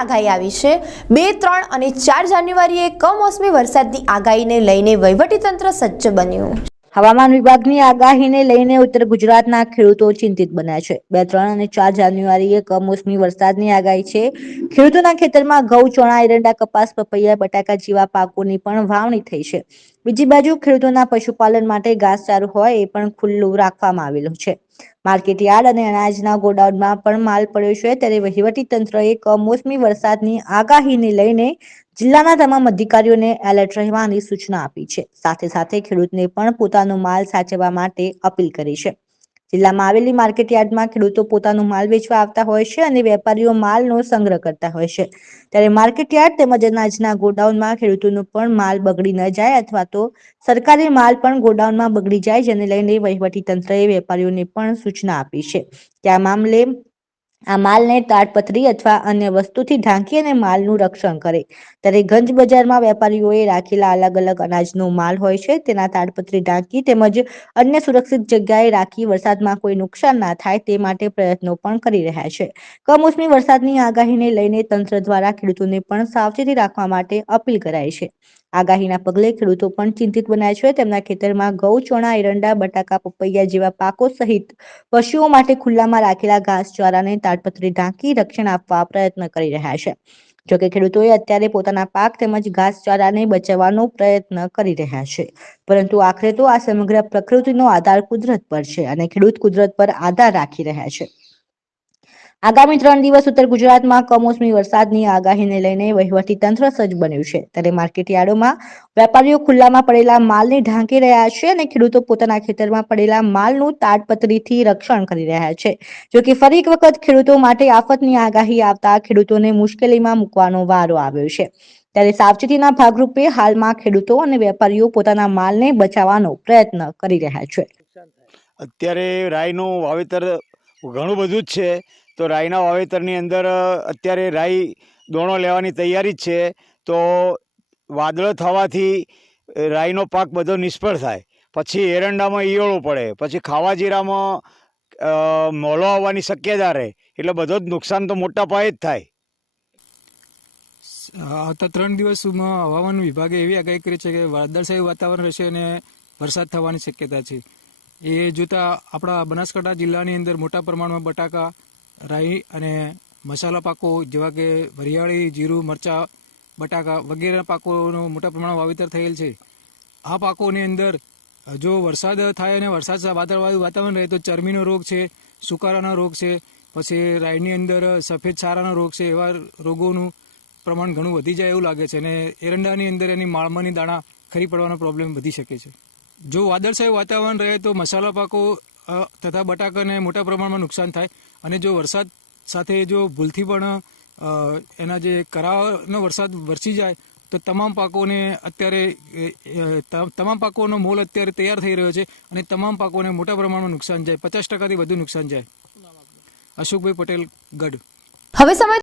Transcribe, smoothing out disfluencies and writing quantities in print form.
આગાહી આવી છે 2, 3 અને 4 જાન્યુઆરીએ કમોસમી વરસાદની આગાહીને લઈને વહીવટીતંત્ર સજ્જ બન્યું। હવામાન વિભાગની આગાહીને લઈને ઉત્તર ગુજરાતના ખેડૂતો ચિંતિત બન્યા છે। 2, 3 અને 4 જાન્યુઆરીએ કમોસમી વરસાદની આગાહી છે। ખેડૂતોના ખેતરમાં ઘઉં, ચણા, એરંડા, કપાસ, પપૈયા, બટાકા જેવા પાકોની પણ વાવણી થઈ છે। બીજી બાજુ ખેડૂતોના પશુપાલન માટે ઘાસચારો હોય એ પણ ખુલ્લું રાખવામાં આવેલું છે। માર્કેટ યાર્ડ અને અનાજના ગોડાઉનમાં પણ માલ પડ્યો છે। ત્યારે વહીવટી તંત્રએ કમોસમી વરસાદની આગાહીને લઈને જિલ્લાના તમામ અધિકારીઓને એલર્ટ રહેવાની સૂચના આપી છે। સાથે સાથે ખેડૂતને પણ પોતાનો માલ સાચવવા માટે અપીલ કરી છે। જિલ્લામાં આવેલી માર્કેટ યાર્ડમાં ખેડૂતો પોતાનો માલ વેચવા આવતા હોય છે અને વેપારીઓ માલનો સંગ્રહ કરતા હોય છે। ત્યારે માર્કેટ યાર્ડ તેમજ અનાજના ગોડાઉનમાં ખેડૂતોનો પણ માલ બગડી ન જાય અથવા તો સરકારી માલ પણ ગોડાઉનમાં બગડી જાય, જેને લઈને વહીવટી તંત્રએ વેપારીઓને પણ સૂચના આપી છે કે આ માલને તાડપત્રી અથવા અન્ય વસ્તુથી ઢાંકી અને માલનું રક્ષણ કરે। ત્યારે ગંજ બજારમાં વેપારીઓએ રાખેલા અલગ અલગ અનાજનો માલ હોય છે તેના તાડપત્રી ઢાંકી તેમજ અન્ય સુરક્ષિત જગ્યાએ રાખી વરસાદમાં કોઈ નુકસાન ના થાય તે માટે પ્રયત્નો પણ કરી રહ્યા છે। કમોસમી વરસાદની આગાહીને લઈને તંત્ર દ્વારા ખેડૂતોને પણ સાવચેતી રાખવા માટે અપીલ કરાઈ છે। આગાહીના પગલે ખેડૂતો પણ ચિંતિત બન્યા છે। તેમના ખેતરમાં ઘઉં, ચણા, એરંડા, બટાકા, પપૈયા જેવા પાકો સહિત પશુઓ માટે ખુલ્લામાં રાખેલા ઘાસચારાને તાડપત્રી ઢાંકી રક્ષણ આપવા પ્રયત્ન કરી રહ્યા છે। જોકે ખેડૂતોએ અત્યારે પોતાના પાક તેમજ ઘાસચારાને બચાવવાનો પ્રયત્ન કરી રહ્યા છે, પરંતુ આખરે તો આ સમગ્ર પ્રકૃતિનો આધાર કુદરત પર છે અને ખેડૂત કુદરત પર આધાર રાખી રહ્યા છે। આગામી 3 દિવસ ઉત્તર ગુજરાતમાં કમોસમી વરસાદની આગાહીને લઈને વહીવટી તંત્ર સજ્જ બન્યું છે। ત્યારે માર્કેટ યાર્ડોમાં વેપારીઓ ખુલ્લામાં પડેલા માલને ઢાંકી રહ્યા છે અને ખેડૂતો પોતાના ખેતરમાં પડેલા માલનું તાડપત્રીથી રક્ષણ કરી રહ્યા છે। જોકે ફરી એક વખત ખેડૂતો માટે આફતની આગાહી આવતા ખેડૂતોને મુશ્કેલીમાં મૂકવાનો વારો આવ્યો છે। ત્યારે સાવચેતીના ભાગરૂપે હાલમાં ખેડૂતો અને વેપારીઓ પોતાના માલને બચાવવાનો પ્રયત્ન કરી રહ્યા છે। અત્યારે રાઈનું વાવેતર ઘણું બધું જ છે, તો રાઈના વાવેતરની અંદર અત્યારે રાઈ દોણો લેવાની તૈયારી જ છે। તો વાદળો થવાથી રાઈનો પાક બધો નિષ્ફળ થાય, પછી એરંડામાં ઈયળો પડે, પછી ખાવા જીરામાં મોલો આવવાની શક્યતા રહે, એટલે બધો જ નુકસાન તો મોટા પાયે જ થાય। આવતા 3 દિવસમાં હવામાન વિભાગે એવી આગાહી કરી છે કે વાદળછાયું વાતાવરણ રહેશે અને વરસાદ થવાની શક્યતા છે। એ જોતા આપણા બનાસકાંઠા જિલ્લાની અંદર મોટા પ્રમાણમાં બટાકા, રાઈ અને મસાલા પાકો જેવા કે વરિયાળી, જીરું, મરચાં, બટાકા વગેરે પાકોનું મોટા પ્રમાણમાં વાવેતર થયેલ છે। આ પાકોની અંદર જો વરસાદ થાય અને વરસાદ વાદળવાળું વાતાવરણ રહે તો ચરમીનો રોગ છે, સુકારાનો રોગ છે, પછી રાઈની અંદર સફેદ છારાનો રોગ છે, એવા રોગોનું પ્રમાણ ઘણું વધી જાય એવું લાગે છે અને એરંડાની અંદર એની માળમાંની દાણા ખરી પડવાનો પ્રોબ્લેમ વધી શકે છે। જો વાદળછાયું વાતાવરણ રહે તો મસાલા પાકો તથા બટાકાને મોટા પ્રમાણમાં નુકસાન થાય અને જો વરસાદ સાથે જો ભૂલથી પણ એના જે કરાનો વરસાદ વરસી જાય તો તમામ પાકોનો મોલ અત્યારે તૈયાર થઈ રહ્યો છે અને તમામ પાકોને મોટા પ્રમાણમાં નુકસાન જાય, 50%થી વધુ નુકસાન જાય। અશોકભાઈ પટેલ, ગઢ। હવે સમય